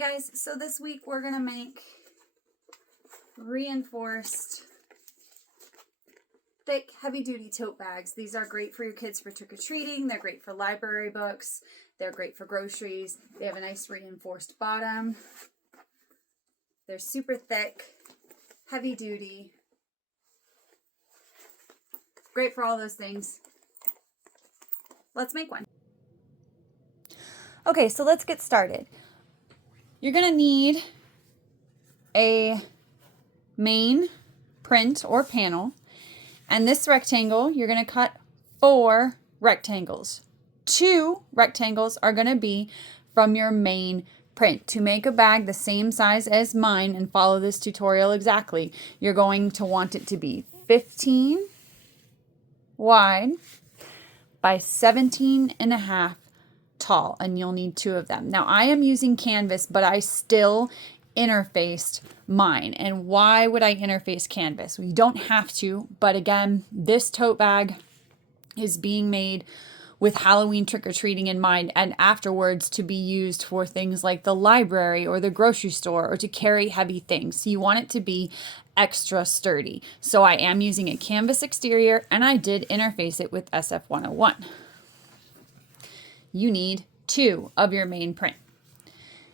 Hey guys, so this week we're going to make reinforced thick heavy-duty tote bags. These are great for your kids for trick-or-treating. They're great for library books. They're great for groceries. They have a nice reinforced bottom. They're super thick, heavy-duty. Great for all those things. Let's make one. Okay, so let's get started. You're going to need a main print or panel, and this rectangle, you're going to cut 4 rectangles. 2 rectangles are going to be from your main print. To make a bag the same size as mine and follow this tutorial exactly, you're going to want it to be 15 wide by 17.5 tall, and you'll need 2 of them. Now I am using canvas, but I still interfaced mine. And why would I interface canvas? Well, you don't have to, but again, this tote bag is being made with Halloween trick-or-treating in mind, and afterwards to be used for things like the library or the grocery store or to carry heavy things. So you want it to be extra sturdy. So I am using a canvas exterior, and I did interface it with SF101. You need 2 of your main print.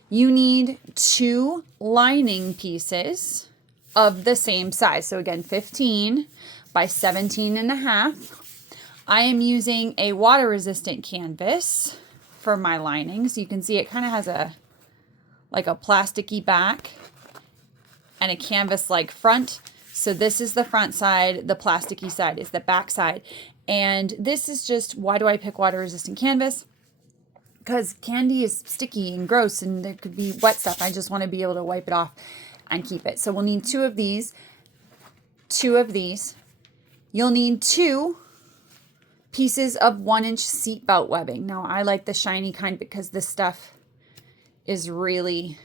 You need 2 lining pieces of the same size. So again, 15 by 17.5. I am using a water resistant canvas for my linings. You can see it kind of has like a plasticky back and a canvas like front. So this is the front side, the plasticky side is the back side. And this is just, why do I pick water resistant canvas? Because candy is sticky and gross and there could be wet stuff. I just want to be able to wipe it off and keep it. So we'll need 2 of these, 2 of these. You'll need 2 pieces of 1-inch seatbelt webbing. Now I like the shiny kind because this stuff is really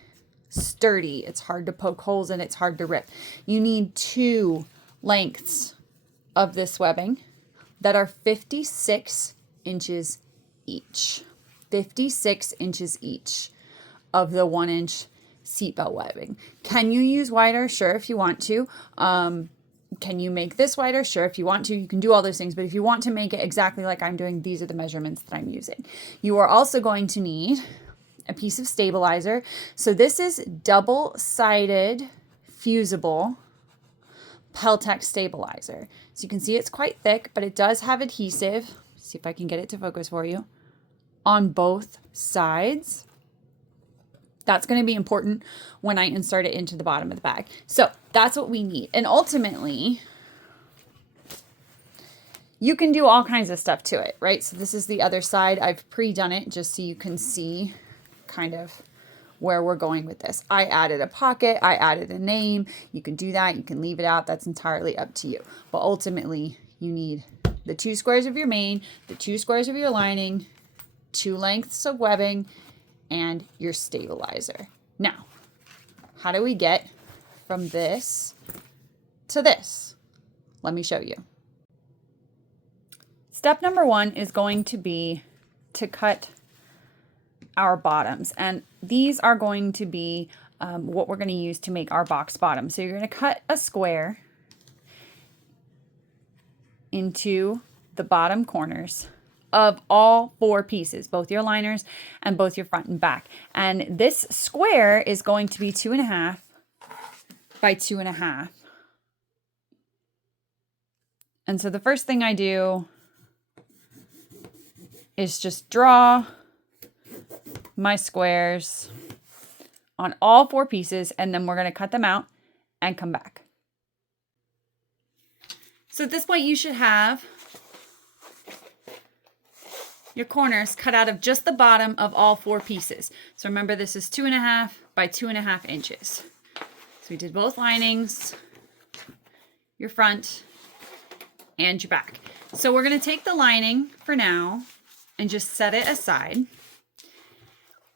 sturdy. It's hard to poke holes in, it's hard to rip. You need 2 lengths of this webbing that are 56 inches each. 56 inches each of the 1-inch seatbelt webbing. Can you use wider? Sure, if you want to. Can you make this wider? Sure, if you want to. You can do all those things, but if you want to make it exactly like I'm doing, these are the measurements that I'm using. You are also going to need a piece of stabilizer. So this is double-sided fusible Peltex stabilizer. So you can see it's quite thick, but it does have adhesive. See if I can get it to focus for you. On both sides. That's going to be important when I insert it into the bottom of the bag. So that's what we need. And ultimately, you can do all kinds of stuff to it, right? So this is the other side. I've pre-done it just so you can see kind of where we're going with this. I added a pocket. I added a name. You can do that. You can leave it out. That's entirely up to you. But ultimately, you need the 2 squares of your main, the 2 squares of your lining, 2 lengths of webbing, and your stabilizer. Now, how do we get from this to this? Let me show you. Step number 1 is going to be to cut our bottoms, and these are going to be what we're going to use to make our box bottom. So you're going to cut a square into the bottom corners of all 4 pieces, both your liners and both your front and back. And this square is going to be 2.5 by 2.5. And so the first thing I do is just draw my squares on all 4 pieces, and then we're going to cut them out and come back. So at this point, you should have your corners cut out of just the bottom of all 4 pieces. So remember, this is 2.5 by 2.5 inches. So we did both linings, your front and your back. So we're going to take the lining for now and just set it aside.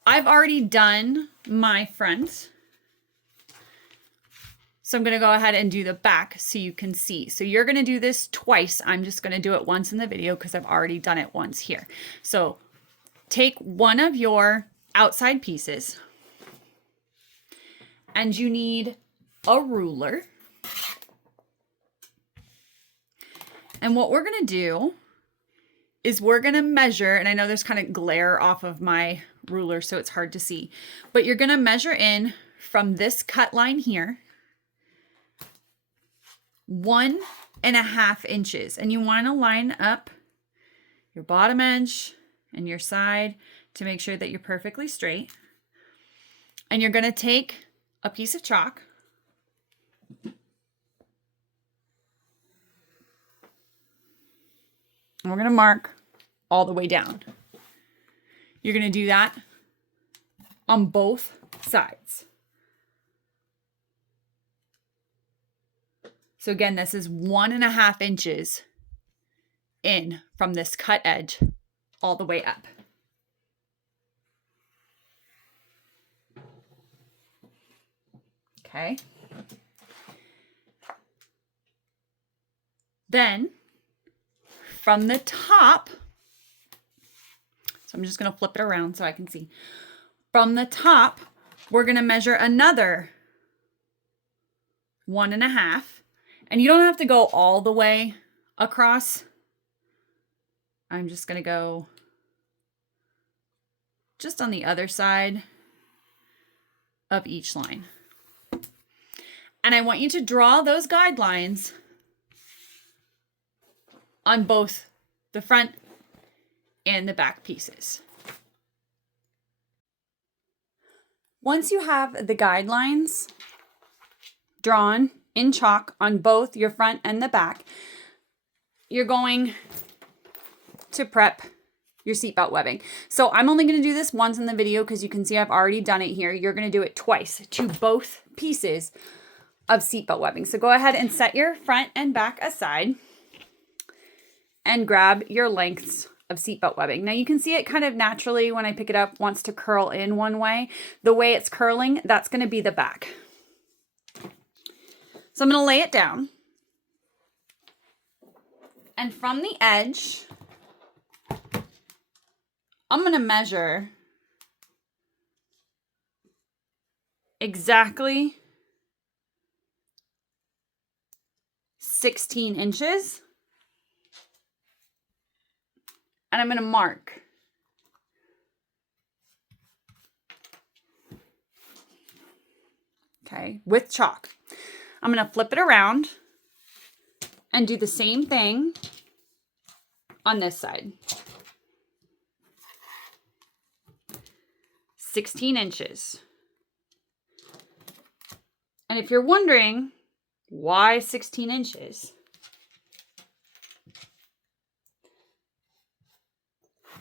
I've already done my front. So I'm going to go ahead and do the back so you can see. So you're going to do this twice. I'm just going to do it once in the video because I've already done it once here. So take one of your outside pieces, and you need a ruler. And what we're going to do is we're going to measure, and I know there's kind of glare off of my ruler, so it's hard to see, but you're going to measure in from this cut line here, 1.5 inches. And you want to line up your bottom edge and your side to make sure that you're perfectly straight. And you're going to take a piece of chalk and we're going to mark all the way down. You're going to do that on both sides. So again, this is 1.5 inches in from this cut edge all the way up. Okay. Then from the top, so I'm just going to flip it around so I can see. From the top, we're going to measure another 1.5. And you don't have to go all the way across. I'm just going to go just on the other side of each line. And I want you to draw those guidelines on both the front and the back pieces. Once you have the guidelines drawn in chalk on both your front and the back, you're going to prep your seatbelt webbing. So I'm only going to do this once in the video because you can see I've already done it here. You're going to do it twice to both pieces of seatbelt webbing. So go ahead and set your front and back aside and grab your lengths of seatbelt webbing. Now you can see it kind of naturally when I pick it up wants to curl in one way. The way it's curling, that's going to be the back. So I'm going to lay it down. And from the edge, I'm going to measure exactly 16 inches. And I'm going to mark. Okay, with chalk. I'm going to flip it around and do the same thing on this side. 16 inches. And if you're wondering why 16 inches,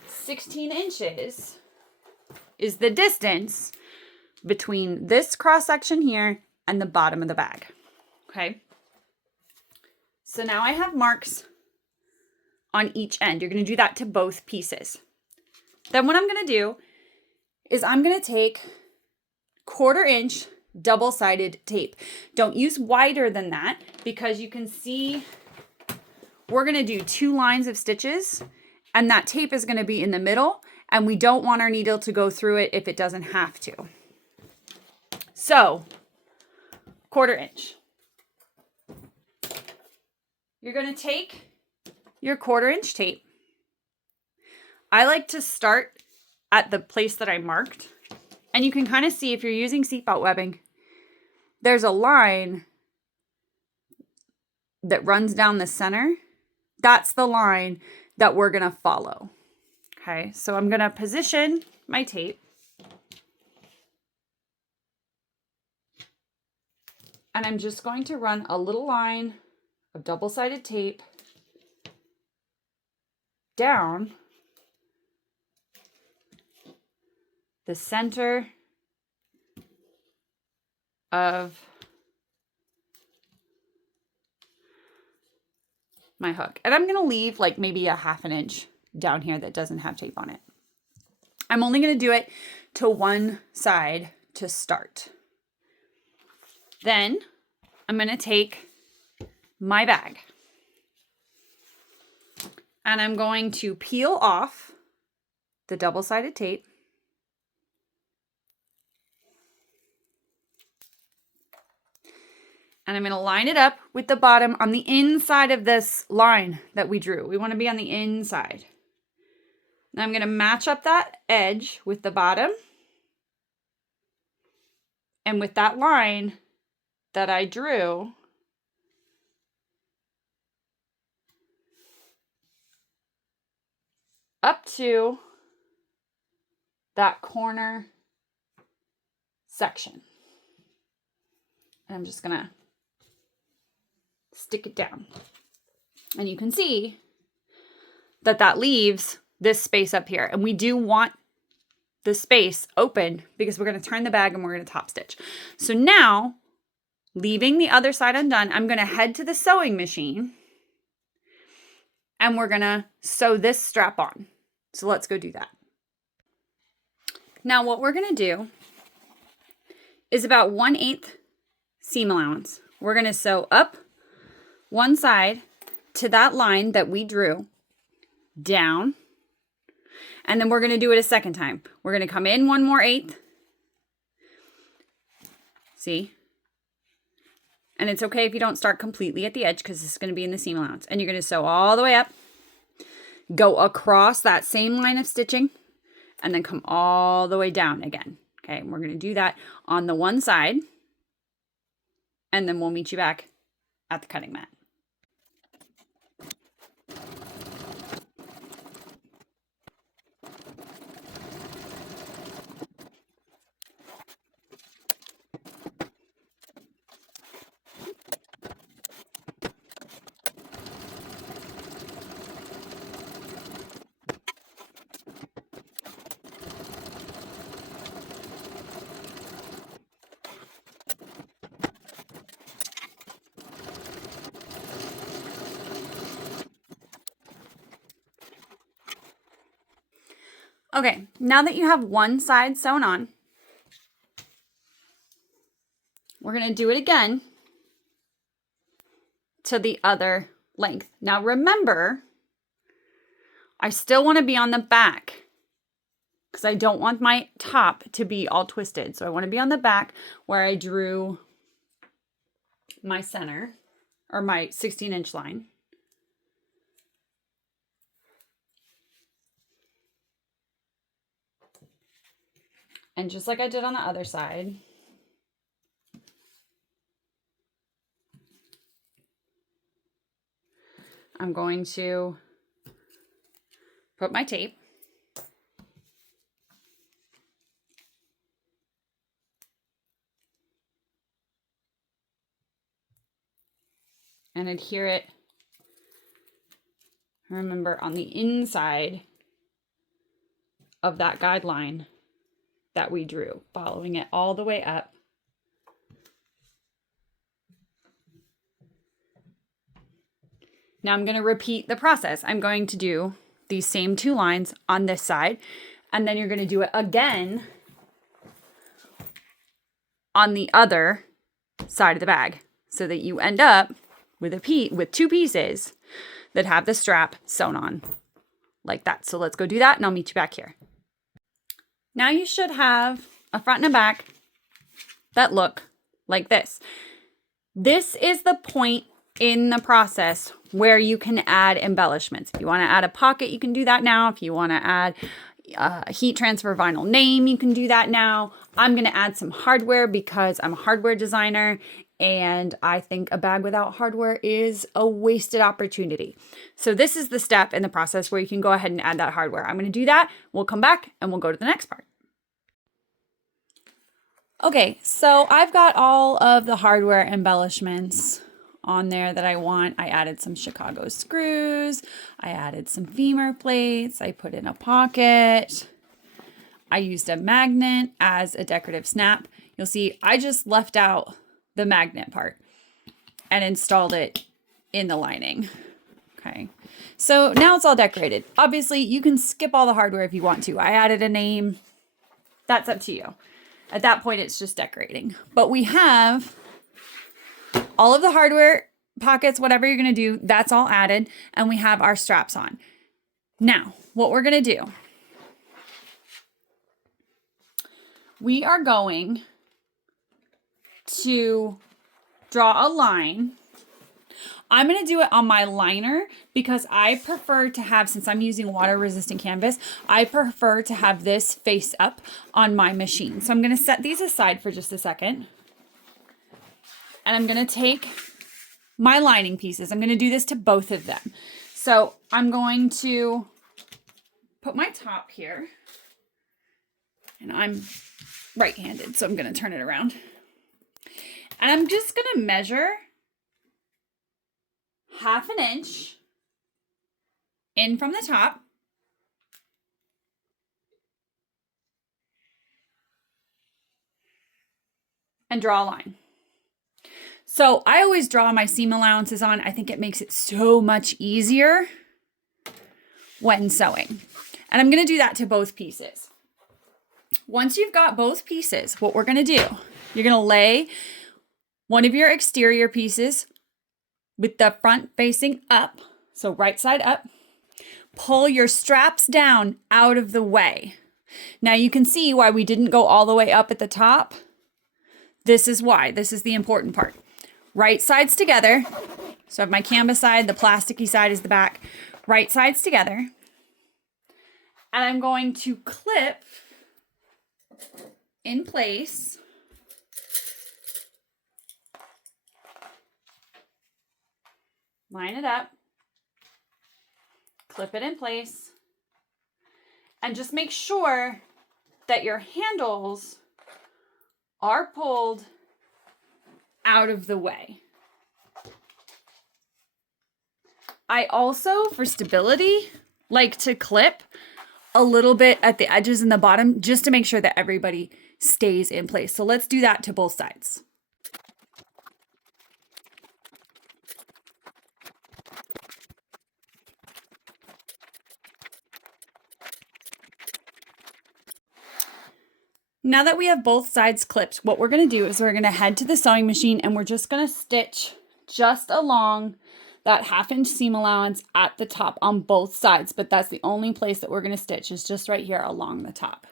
16 inches is the distance between this cross section here and the bottom of the bag. Okay. So now I have marks on each end. You're going to do that to both pieces. Then what I'm going to do is I'm going to take 1/4 inch double-sided tape. Don't use wider than that because you can see we're going to do 2 lines of stitches and that tape is going to be in the middle and we don't want our needle to go through it if it doesn't have to. So 1/4 inch. You're going to take your 1/4 inch tape. I like to start at the place that I marked. And you can kind of see if you're using seatbelt webbing, there's a line that runs down the center. That's the line that we're going to follow. Okay, so I'm going to position my tape. And I'm just going to run a little line of double-sided tape down the center of my hook. And I'm going to leave like maybe a 1/2 inch down here that doesn't have tape on it. I'm only going to do it to one side to start. Then I'm going to take my bag and I'm going to peel off the double-sided tape. And I'm going to line it up with the bottom on the inside of this line that we drew. We want to be on the inside. Now I'm going to match up that edge with the bottom and with that line that I drew. Up to that corner section. And I'm just going to stick it down. And you can see that that leaves this space up here. And we do want the space open because we're going to turn the bag and we're going to top stitch. So now, leaving the other side undone, I'm going to head to the sewing machine and we're going to sew this strap on. So let's go do that. Now what we're going to do is about 1/8 seam allowance. We're going to sew up one side to that line that we drew, down, and then we're going to do it a second time. We're going to come in 1 more 1/8. See? And it's okay if you don't start completely at the edge because it's going to be in the seam allowance. And you're going to sew all the way up, go across that same line of stitching, and then come all the way down again. Okay, and we're going to do that on the one side, and then we'll meet you back at the cutting mat. Okay, now that you have one side sewn on, we're going to do it again to the other length. Now remember, I still want to be on the back because I don't want my top to be all twisted. So I want to be on the back where I drew my center or my 16-inch line. And just like I did on the other side, I'm going to put my tape and adhere it, remember, on the inside of that guideline that we drew, following it all the way up. Now I'm going to repeat the process. I'm going to do these same 2 lines on this side, and then you're going to do it again on the other side of the bag so that you end up with with 2 pieces that have the strap sewn on like that. So let's go do that and I'll meet you back here. Now you should have a front and a back that look like this. This is the point in the process where you can add embellishments. If you want to add a pocket, you can do that now. If you want to add a heat transfer vinyl name, you can do that now. I'm going to add some hardware because I'm a hardware designer and I think a bag without hardware is a wasted opportunity. So this is the step in the process where you can go ahead and add that hardware. I'm going to do that. We'll come back and we'll go to the next part. Okay, so I've got all of the hardware embellishments on there that I want. I added some Chicago screws. I added some femur plates. I put in a pocket. I used a magnet as a decorative snap. You'll see I just left out the magnet part and installed it in the lining. Okay, so now it's all decorated. Obviously, you can skip all the hardware if you want to. I added a name. That's up to you. At that point, it's just decorating. But we have all of the hardware, pockets, whatever you're going to do, that's all added. And we have our straps on. Now, what we're going to do, we are going to draw a line. I'm going to do it on my liner because I prefer to have, since I'm using water resistant canvas, I prefer to have this face up on my machine. So I'm going to set these aside for just a second. And I'm going to take my lining pieces. I'm going to do this to both of them. So I'm going to put my top here. And I'm right-handed, so I'm going to turn it around. And I'm just going to measure 1/2 inch in from the top. And draw a line. So I always draw my seam allowances on. I think it makes it so much easier when sewing. And I'm going to do that to both pieces. Once you've got both pieces, what we're going to do, you're going to lay one of your exterior pieces with the front facing up, so right side up. Pull your straps down out of the way. Now you can see why we didn't go all the way up at the top. This is why. This is the important part. Right sides together. So I have my canvas side, the plasticky side is the back. Right sides together. And I'm going to clip in place. Line it up. Clip it in place. And just make sure that your handles are pulled out of the way. I also, for stability, like to clip a little bit at the edges and the bottom just to make sure that everybody stays in place. So let's do that to both sides. Now that we have both sides clipped, what we're going to do is we're going to head to the sewing machine and we're just going to stitch just along that 1/2 inch seam allowance at the top on both sides. But that's the only place that we're going to stitch, is just right here along the top.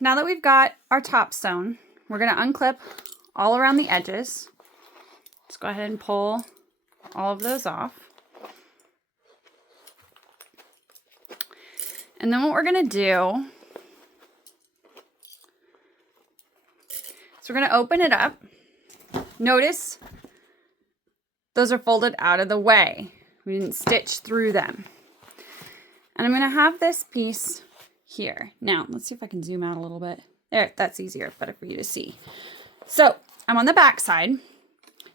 Now that we've got our top sewn, we're going to unclip all around the edges. Just go ahead and pull all of those off. And then what we're going to do is we're going to open it up. Notice those are folded out of the way. We didn't stitch through them. And I'm going to have this piece here. Now, let's see if I can zoom out a little bit. There, that's easier, better for you to see. So I'm on the back side.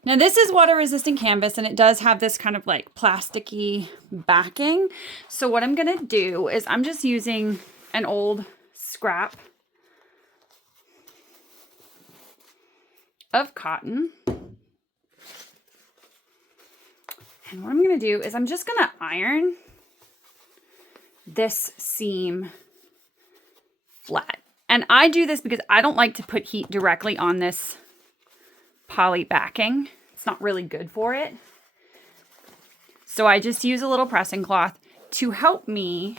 Now this is water resistant canvas and it does have this kind of like plasticky backing. So what I'm going to do is I'm just using an old scrap of cotton. And what I'm going to do is I'm just going to iron this seam flat. And I do this because I don't like to put heat directly on this poly backing. It's not really good for it. So I just use a little pressing cloth to help me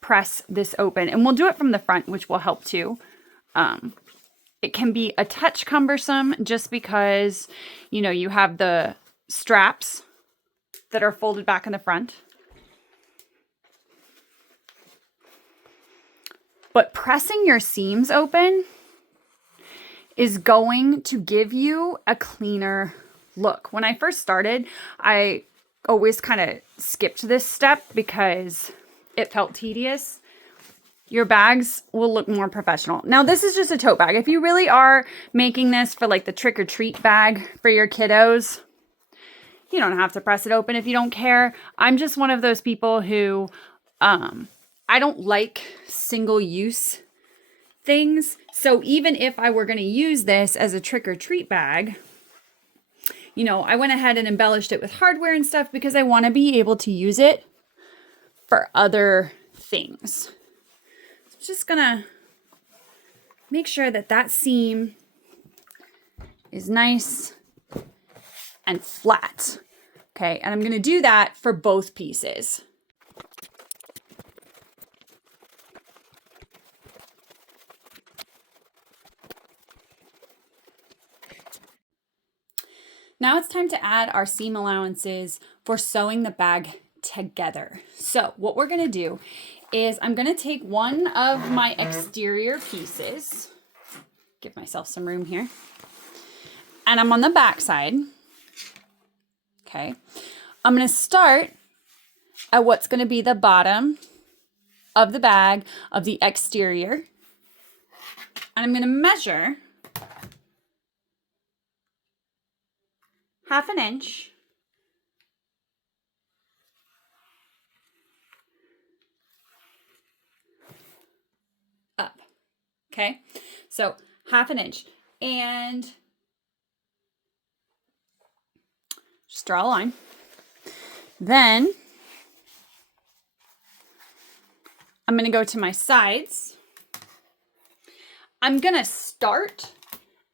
press this open. And we'll do it from the front, which will help too. It can be a touch cumbersome just because, you know, you have the straps that are folded back in the front. But pressing your seams open is going to give you a cleaner look. When I first started, I always kind of skipped this step because it felt tedious. Your bags will look more professional. Now, this is just a tote bag. If you really are making this for like the trick-or-treat bag for your kiddos, you don't have to press it open if you don't care. I'm just one of those people who, I don't like single-use things. So even if I were going to use this as a trick-or-treat bag, you know, I went ahead and embellished it with hardware and stuff because I want to be able to use it for other things. So just going to make sure that that seam is nice and flat. Okay, and I'm going to do that for both pieces. Now it's time to add our seam allowances for sewing the bag together. So what we're going to do is I'm going to take one of my exterior pieces, give myself some room here, and I'm on the back side. Okay, I'm going to start at what's going to be the bottom of the bag of the exterior, and I'm going to measure 1/2 inch up. Okay, so 1/2 inch, and just draw a line. Then I'm going to go to my sides. I'm going to start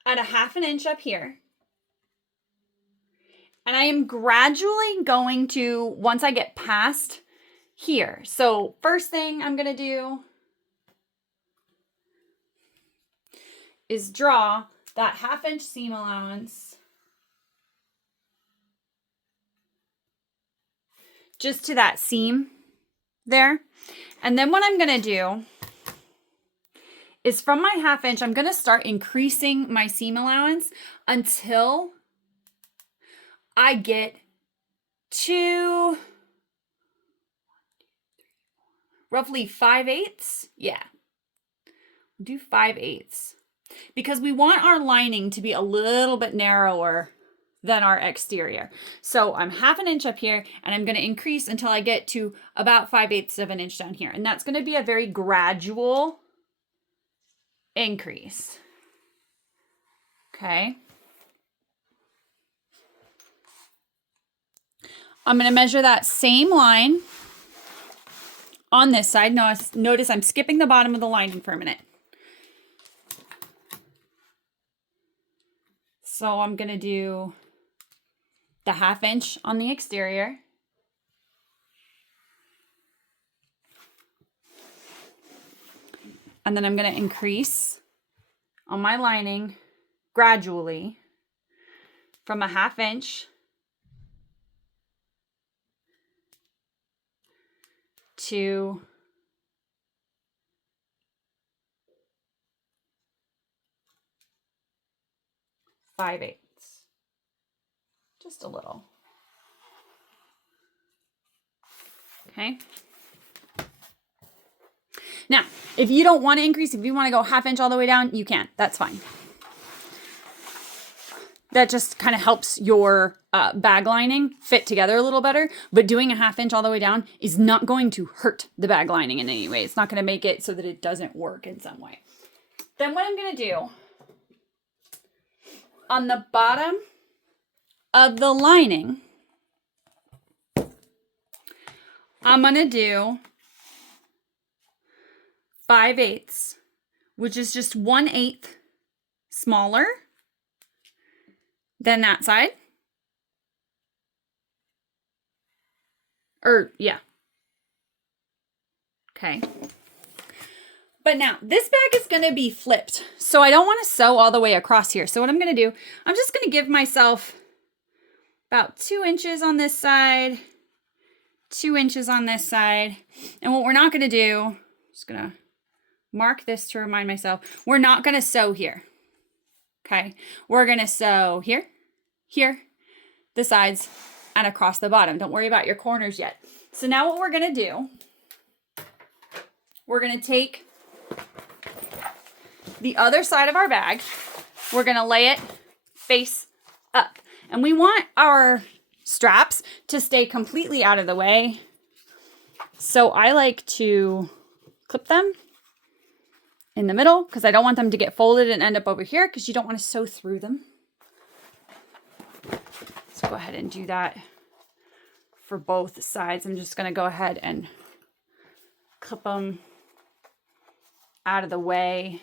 at 1/2 inch up here. And I am gradually going to, once I get past here. So first thing I'm going to do is draw that 1/2 inch seam allowance just to that seam there. And then what I'm going to do is from my 1/2 inch, I'm going to start increasing my seam allowance until I get to roughly 5/8. Yeah, do 5/8 because we want our lining to be a little bit narrower than our exterior. So I'm 1/2 inch up here, and I'm going to increase until I get to about 5/8 of an inch down here. And that's going to be a very gradual increase. Okay. I'm going to measure that same line on this side. Notice I'm skipping the bottom of the lining for a minute. So I'm going to do the 1/2 inch on the exterior. And then I'm going to increase on my lining gradually from a 1/2 inch to 5/8. Just a little. Okay. Now, if you don't want to increase, if you want to go 1/2 inch all the way down, you can. That's fine. That just kind of helps your bag lining fit together a little better. But doing a 1/2 inch all the way down is not going to hurt the bag lining in any way. It's not going to make it so that it doesn't work in some way. Then what I'm going to do on the bottom of the lining, I'm going to do 5/8, which is just 1/8 smaller than that side. Yeah. Okay. But now this bag is going to be flipped. So I don't want to sew all the way across here. So what I'm going to do, I'm just going to give myself about 2 inches on this side, 2 inches on this side. And what we're not going to do, I'm just going to mark this to remind myself, we're not going to sew here. Okay. We're going to sew here, here, the sides, and across the bottom. Don't worry about your corners yet. So now what we're going to do, we're going to take the other side of our bag, we're going to lay it face up. And we want our straps to stay completely out of the way. So I like to clip them in the middle because I don't want them to get folded and end up over here because you don't want to sew through them. So go ahead and do that for both sides. I'm just going to go ahead and clip them out of the way.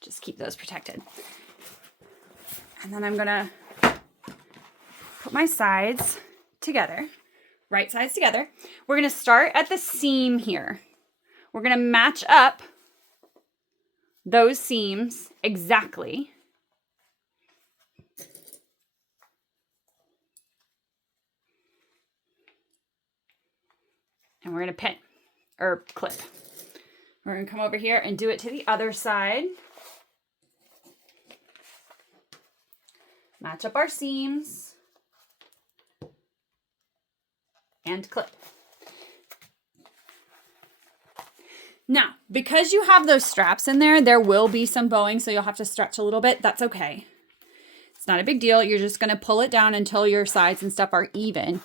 Just keep those protected. And then I'm gonna put my sides together, right sides together. We're gonna start at the seam here. We're gonna match up those seams exactly. And we're gonna pin or clip. We're gonna come over here and do it to the other side. Match up our seams and clip. Now, because you have those straps in there, there will be some bowing, so you'll have to stretch a little bit. That's okay. It's not a big deal. You're just gonna pull it down until your sides and stuff are even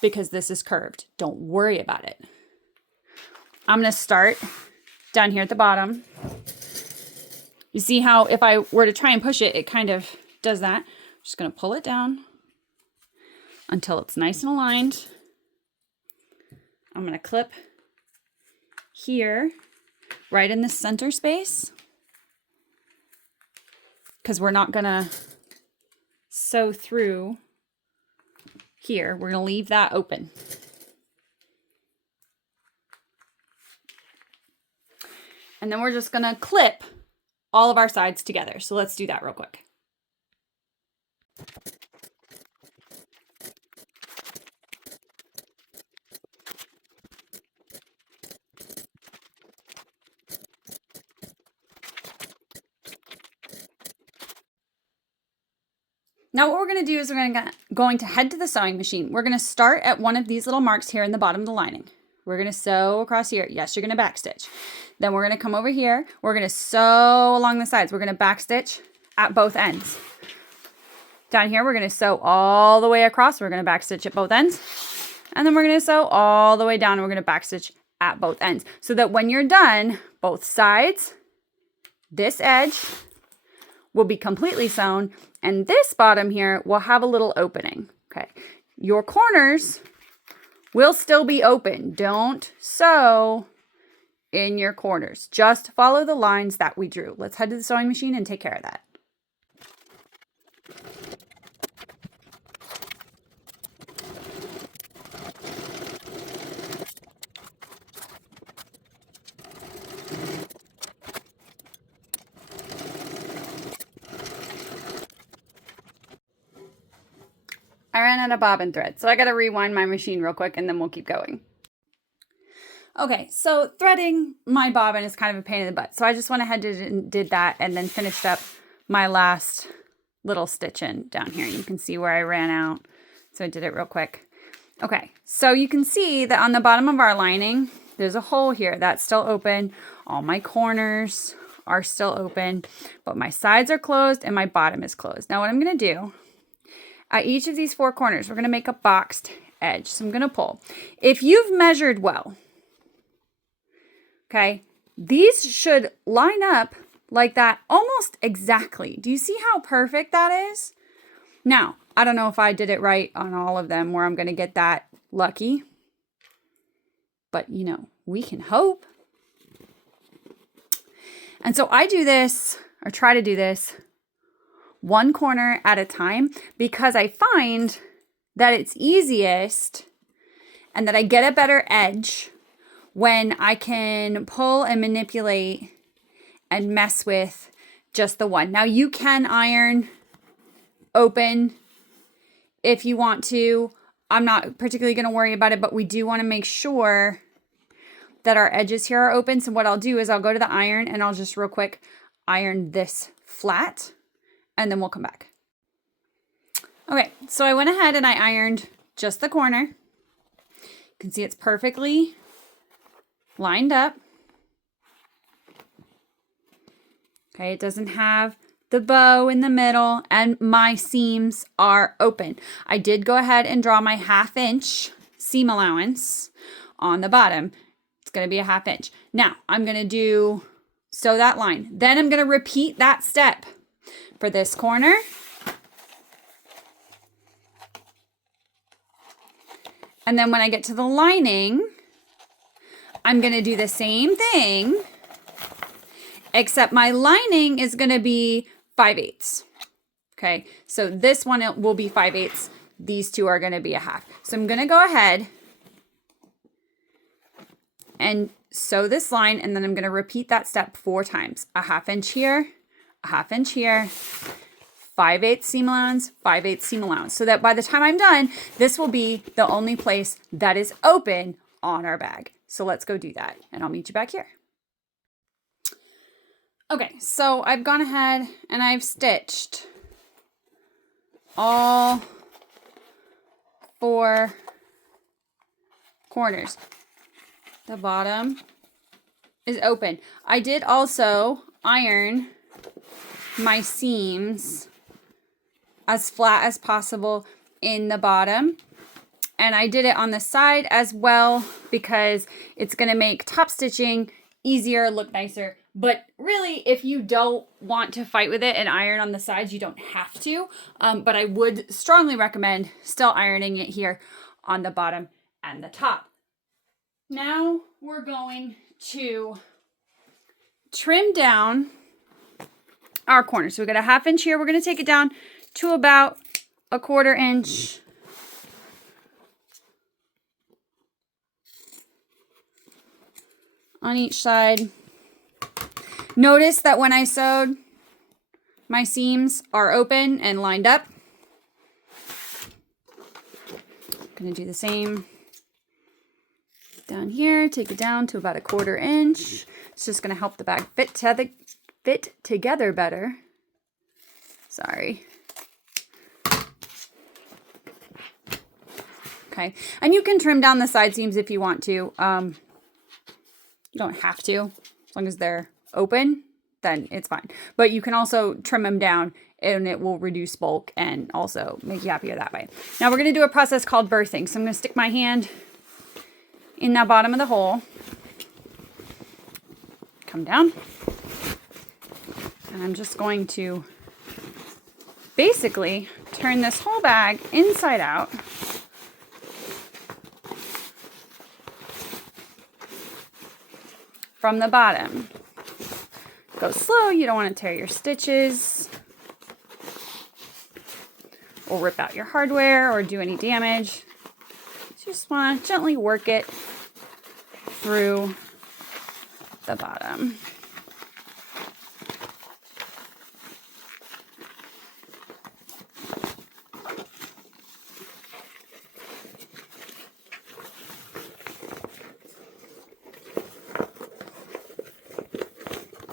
because this is curved. Don't worry about it. I'm gonna start down here at the bottom. You see how if I were to try and push it, it kind of does that. I'm just gonna pull it down until it's nice and aligned. I'm gonna clip here, right in the center space, because we're not gonna sew through here. We're gonna leave that open. And then we're just gonna clip all of our sides together. So let's do that real quick. Now what we're going to do is we're going to head to the sewing machine. We're going to start at one of these little marks here in the bottom of the lining. We're going to sew across here. Yes, you're going to backstitch. Then we're going to come over here. We're going to sew along the sides. We're going to backstitch at both ends. Down here, we're going to sew all the way across. We're going to backstitch at both ends. And then we're going to sew all the way down. And we're going to backstitch at both ends. So that when you're done, both sides, this edge will be completely sewn. And this bottom here will have a little opening. Okay. Your corners will still be open. Don't sew in your corners. Just follow the lines that we drew. Let's head to the sewing machine and take care of that. I ran out of bobbin thread, so I got to rewind my machine real quick and then we'll keep going. Okay, so threading my bobbin is kind of a pain in the butt. So I just went ahead and did that and then finished up my last little stitch in down here. You can see where I ran out. So I did it real quick. Okay, so you can see that on the bottom of our lining, there's a hole here that's still open. All my corners are still open, but my sides are closed and my bottom is closed. Now what I'm gonna do, at each of these four corners, we're gonna make a boxed edge. So I'm gonna pull. If you've measured well, okay, these should line up like that almost exactly. Do you see how perfect that is? Now, I don't know if I did it right on all of them where I'm gonna get that lucky, but you know, we can hope. And so I do this, or try to do this, one corner at a time because I find that it's easiest and that I get a better edge when I can pull and manipulate and mess with just the one. Now you can iron open if you want to. I'm not particularly going to worry about it, but we do want to make sure that our edges here are open. So what I'll do is I'll go to the iron and I'll just real quick iron this flat and then we'll come back. Okay, so I went ahead and I ironed just the corner. You can see it's perfectly lined up. Okay, it doesn't have the bow in the middle and my seams are open. I did go ahead and draw my 1/2 inch seam allowance on the bottom. It's going to be a 1/2 inch. Now I'm going to sew that line. Then I'm going to repeat that step for this corner. And then when I get to the lining, I'm going to do the same thing, except my lining is going to be 5/8. Okay, so this one it will be 5/8. These two are going to be a half. So I'm going to go ahead and sew this line, and then I'm going to repeat that step 4 times. A 1/2 inch here, a 1/2 inch here, 5/8 seam allowance, 5/8 seam allowance. So that by the time I'm done, this will be the only place that is open on our bag. So let's go do that, and I'll meet you back here. Okay, so I've gone ahead and I've stitched all 4 corners. The bottom is open. I did also iron my seams as flat as possible in the bottom. And I did it on the side as well because it's going to make top stitching easier, look nicer. But really, if you don't want to fight with it and iron on the sides, you don't have to. But I would strongly recommend still ironing it here on the bottom and the top. Now we're going to trim down our corner. So we got a 1/2 inch here. We're going to take it down to about a 1/4 inch. On each side. Notice that when I sewed, my seams are open and lined up. I'm going to do the same down here. Take it down to about a 1/4 inch. It's just going to help the bag fit together better. Sorry. Okay, and you can trim down the side seams if you want to. You don't have to, as long as they're open, then it's fine. But you can also trim them down and it will reduce bulk and also make you happier that way. Now we're going to do a process called birthing. So I'm going to stick my hand in the bottom of the hole. Come down. And I'm just going to basically turn this whole bag inside out. From the bottom. Go slow, you don't want to tear your stitches or rip out your hardware or do any damage. You just want to gently work it through the bottom.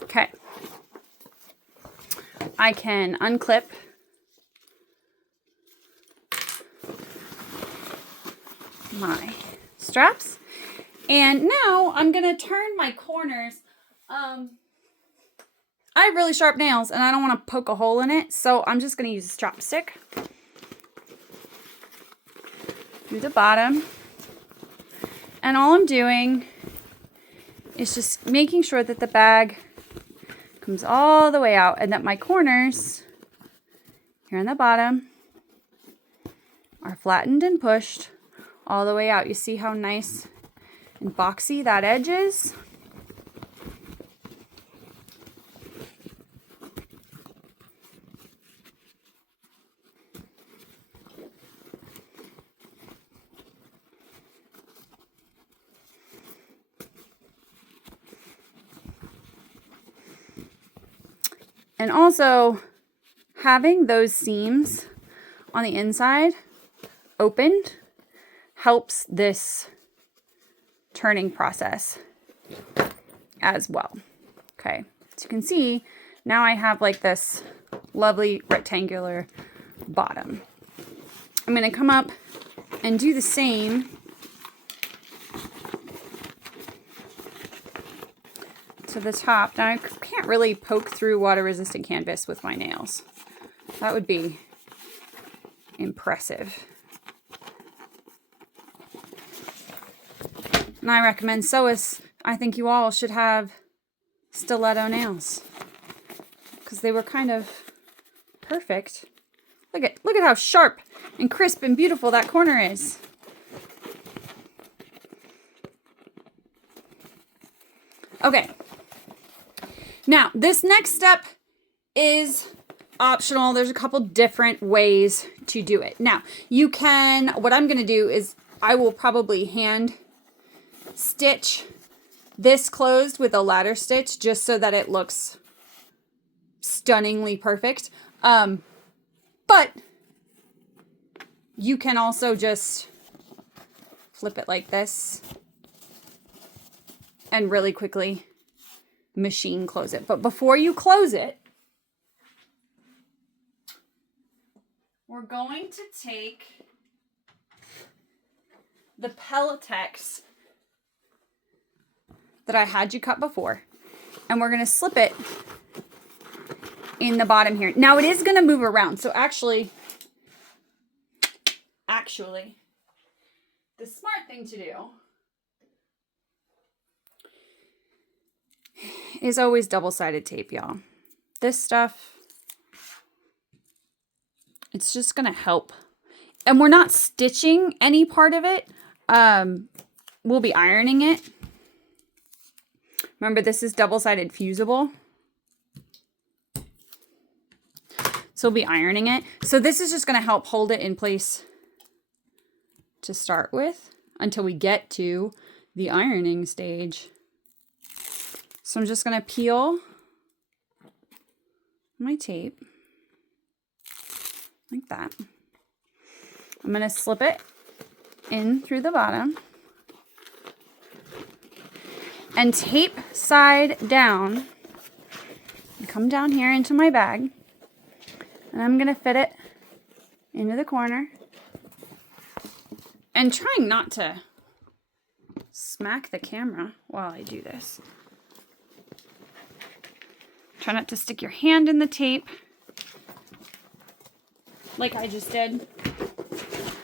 Okay, I can unclip my straps, and now I'm gonna turn my corners. I have really sharp nails and I don't want to poke a hole in it, so I'm just gonna use a chopstick through the bottom, and all I'm doing is just making sure that the bag comes all the way out and that my corners here on the bottom are flattened and pushed all the way out. You see how nice and boxy that edge is? And also, having those seams on the inside opened helps this turning process as well. Okay, as you can see, now I have like this lovely rectangular bottom. I'm going to come up and do the same to the top. Now I can't really poke through water-resistant canvas with my nails. That would be impressive. And I recommend sewers. I think you all should have stiletto nails because they were kind of perfect. Look at how sharp and crisp and beautiful that corner is. Okay. Now, this next step is optional. There's a couple different ways to do it. Now, you can, what I'm going to do is I will probably hand stitch this closed with a ladder stitch just so that it looks stunningly perfect. But you can also just flip it like this and really quickly machine close it. But before you close it, we're going to take the Peltex that I had you cut before, and we're going to slip it in the bottom here. Now it is going to move around. So actually, the smart thing to do is always double-sided tape, y'all. This stuff, it's just going to help. And we're not stitching any part of it. We'll be ironing it. Remember, this is double-sided fusible. So we'll be ironing it. So this is just going to help hold it in place to start with until we get to the ironing stage. So I'm just going to peel my tape like that. I'm going to slip it in through the bottom and tape side down. Come down here into my bag, and I'm going to fit it into the corner. And trying not to smack the camera while I do this. Try not to stick your hand in the tape like I just did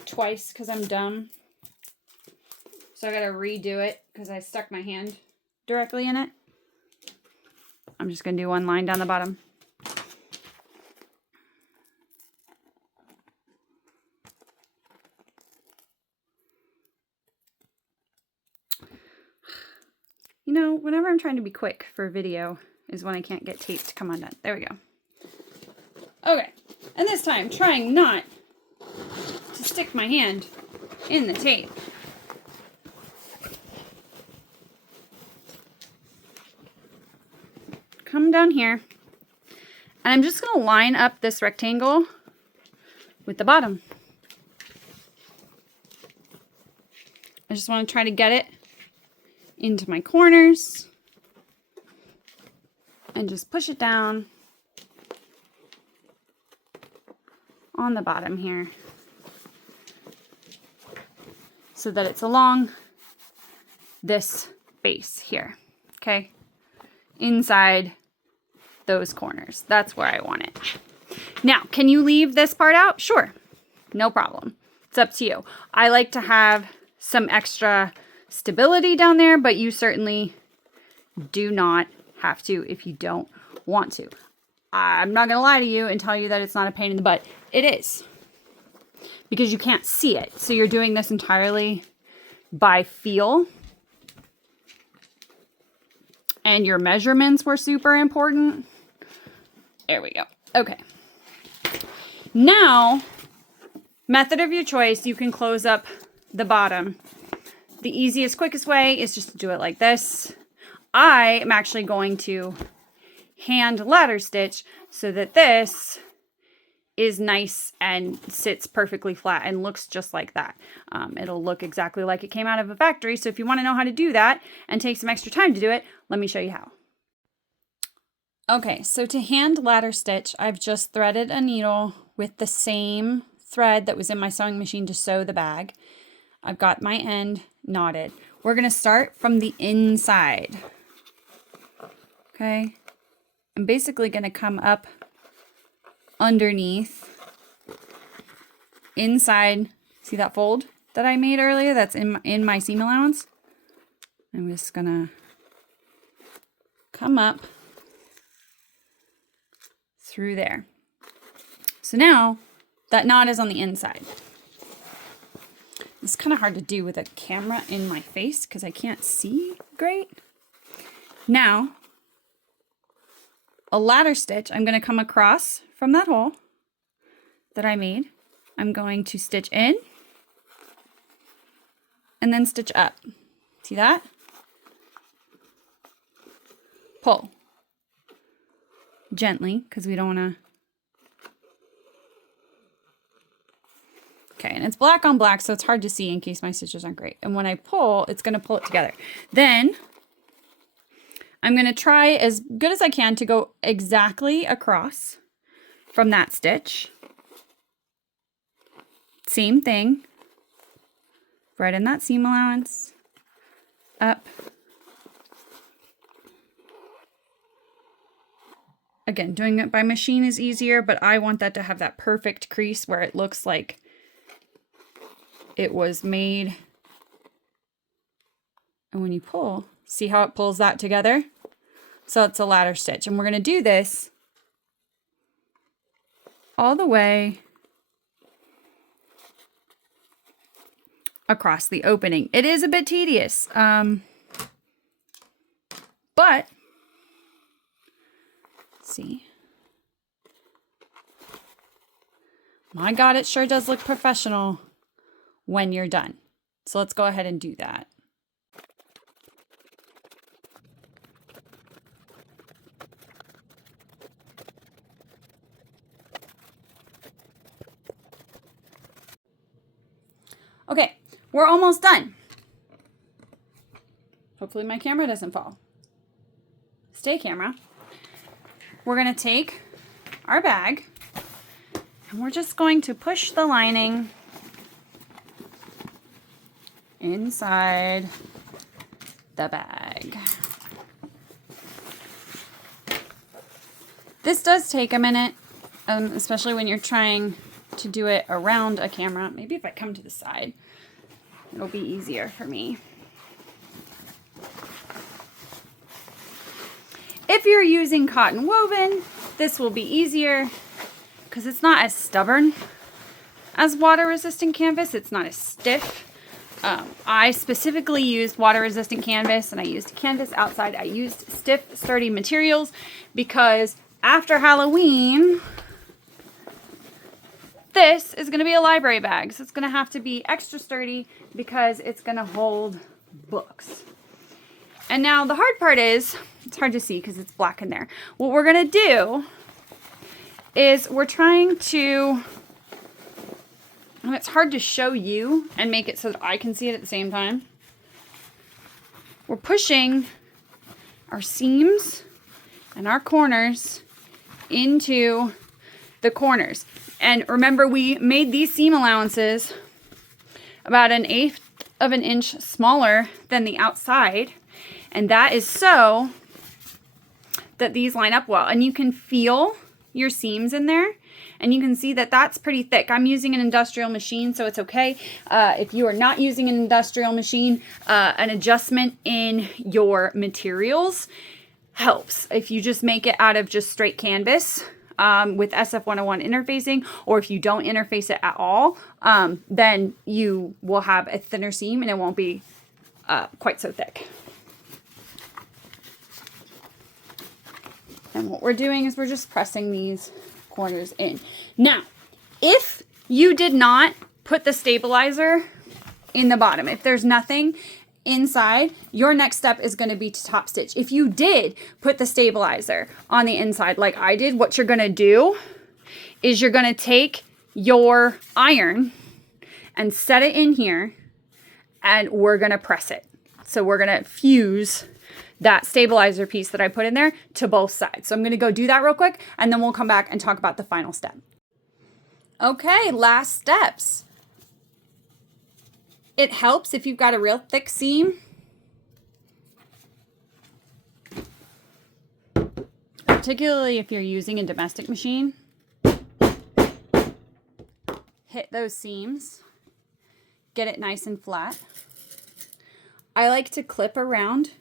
twice because I'm dumb. So I gotta redo it because I stuck my hand directly in it. I'm just gonna do one line down the bottom. You know, whenever I'm trying to be quick for a video is when I can't get tape to come undone. There we go. Okay, and this time trying not to stick my hand in the tape. Come down here, and I'm just going to line up this rectangle with the bottom. I just want to try to get it into my corners and just push it down on the bottom here so that it's along this base here, okay? Inside those corners. That's where I want it. Now, can you leave this part out? Sure, no problem. It's up to you. I like to have some extra stability down there, but you certainly do not have to if you don't want to. I'm not going to lie to you and tell you that it's not a pain in the butt. It is. Because you can't see it. So you're doing this entirely by feel. And your measurements were super important. There we go. Okay. Now, method of your choice, you can close up the bottom. The easiest, quickest way is just to do it like this. I am actually going to hand ladder stitch so that this is nice and sits perfectly flat and looks just like that. It'll look exactly like it came out of a factory. So if you want to know how to do that and take some extra time to do it, let me show you how. Okay, so to hand ladder stitch, I've just threaded a needle with the same thread that was in my sewing machine to sew the bag. I've got my end knotted. We're going to start from the inside. Okay, I'm basically going to come up underneath, inside, see that fold that I made earlier that's in my seam allowance? I'm just going to come up through there. So now that knot is on the inside. It's kind of hard to do with a camera in my face because I can't see great. Now, a ladder stitch. I'm going to come across from that hole that I made. I'm going to stitch in and then stitch up. See that? Pull gently because we don't want to. Okay, and it's black on black, so it's hard to see in case my stitches aren't great. And when I pull, it's going to pull it together. Then I'm going to try as good as I can to go exactly across from that stitch. Same thing. Right in that seam allowance. Up. Again, doing it by machine is easier, but I want that to have that perfect crease where it looks like it was made. And when you pull, see how it pulls that together? So it's a ladder stitch. And we're going to do this all the way across the opening. It is a bit tedious, but let's see. My God, it sure does look professional when you're done. So let's go ahead and do that. Okay, we're almost done. Hopefully my camera doesn't fall. Stay, camera. We're going to take our bag and we're just going to push the lining inside the bag. This does take a minute, especially when you're trying to do it around a camera. Maybe if I come to the side, it'll be easier for me. If you're using cotton woven, this will be easier because it's not as stubborn as water-resistant canvas. It's not as stiff. I specifically used water-resistant canvas, and I used canvas outside. I used stiff, sturdy materials because after Halloween, this is going to be a library bag. So it's going to have to be extra sturdy because it's going to hold books. And now the hard part is, it's hard to see because it's black in there. What we're going to do is we're trying to, and it's hard to show you and make it so that I can see it at the same time. We're pushing our seams and our corners into the corners. And remember, we made these seam allowances about 1/8 of an inch smaller than the outside. And that is so that these line up well. And you can feel your seams in there. And you can see that that's pretty thick. I'm using an industrial machine, so it's okay. If you are not using an industrial machine, an adjustment in your materials helps. If you just make it out of just straight canvas with SF101 interfacing, or if you don't interface it at all, then you will have a thinner seam and it won't be quite so thick. And what we're doing is we're just pressing these corners in. Now, if you did not put the stabilizer in the bottom, if there's nothing inside, your next step is going to be to top stitch. If you did put the stabilizer on the inside like I did, what you're going to do is you're going to take your iron and set it in here, and we're going to press it. So we're going to fuse that stabilizer piece that I put in there to both sides. So I'm going to go do that real quick, and then we'll come back and talk about the final step. Okay, last steps. It helps if you've got a real thick seam. Particularly if you're using a domestic machine. Hit those seams. Get it nice and flat. I like to clip around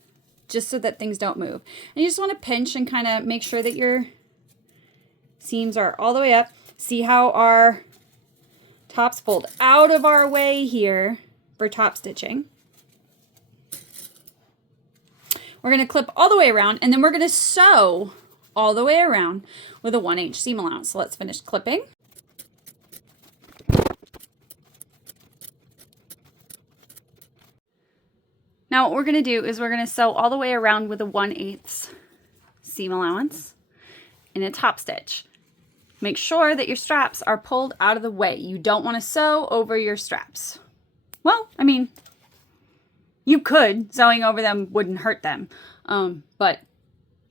just so that things don't move. And you just want to pinch and kind of make sure that your seams are all the way up. See how our tops fold out of our way here for top stitching. We're going to clip all the way around, and then we're going to sew all the way around with a 1/8 seam allowance. So let's finish clipping. Now what we're going to do is we're going to sew all the way around with a 1/8 seam allowance in a top stitch. Make sure that your straps are pulled out of the way. You don't want to sew over your straps. Well, I mean, you could. Sewing over them wouldn't hurt them, but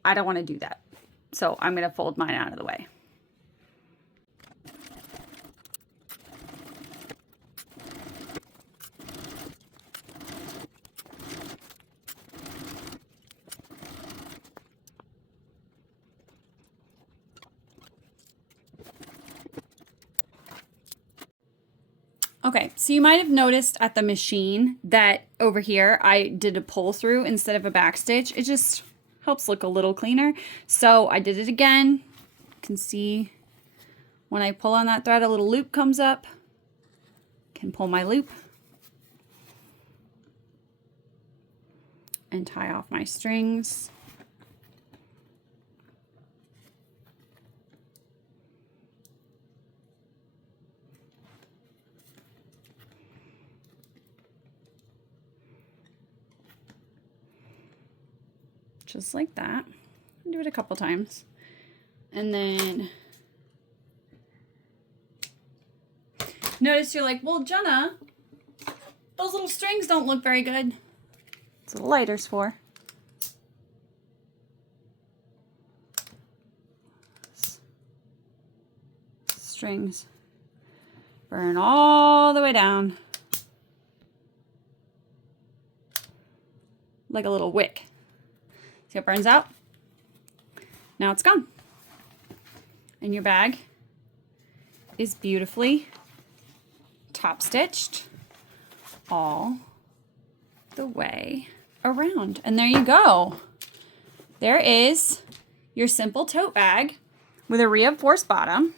I don't want to do that. So I'm going to fold mine out of the way. Okay, so you might have noticed at the machine that over here I did a pull through instead of a back stitch. It just helps look a little cleaner. So I did it again. You can see when I pull on that thread, a little loop comes up. Can pull my loop and tie off my strings. Just like that. Do it a couple times. And then notice you're like, well, Jenna, those little strings don't look very good. That's what the lighter's for. Strings burn all the way down like a little wick. See how it burns out? Now it's gone. And your bag is beautifully top stitched all the way around. And there you go. There is your simple tote bag with a reinforced bottom.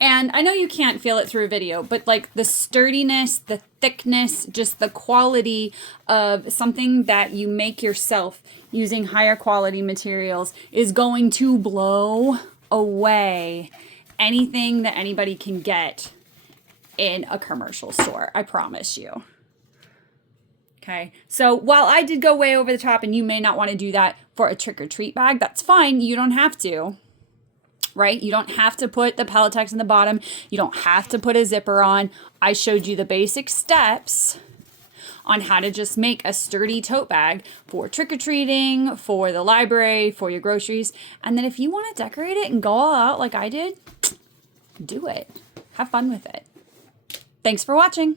And I know you can't feel it through a video, but like the sturdiness, the thickness, just the quality of something that you make yourself using higher quality materials is going to blow away anything that anybody can get in a commercial store. I promise you. Okay, so while I did go way over the top and you may not want to do that for a trick-or-treat bag, that's fine. You don't have to. Right? You don't have to put the Peltex in the bottom. You don't have to put a zipper on. I showed you the basic steps on how to just make a sturdy tote bag for trick-or-treating, for the library, for your groceries. And then if you want to decorate it and go all out like I did, do it. Have fun with it. Thanks for watching.